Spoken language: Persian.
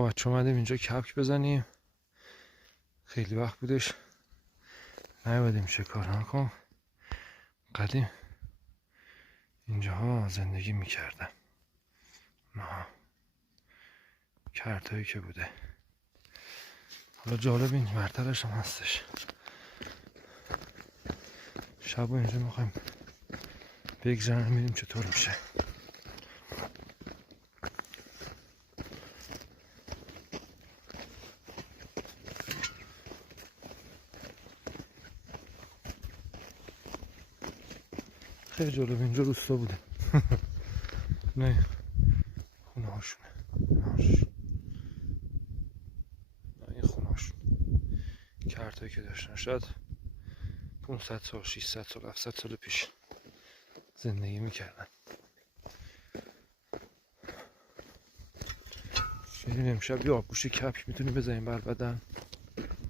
بچه اومدیم اینجا کپک بزنیم. خیلی وقت بودش نیومدیم شکار نکن. قدیم اینجاها زندگی میکردن. کرتایی که بوده. حالا جالب این مرتبش هم هستش. شب اینجا میخوایم بگذاریم میریم چطور میشه. خیلی جالب اینجا روستا بوده. نه خونه هاشونه. این خونه هاشون کرتایی که داشتن شاید 500 سال 600 سال 700 سال پیش زندگی میکردن. بریم امشب یه آبگوش کپک میتونیم بزنیم بر بدن.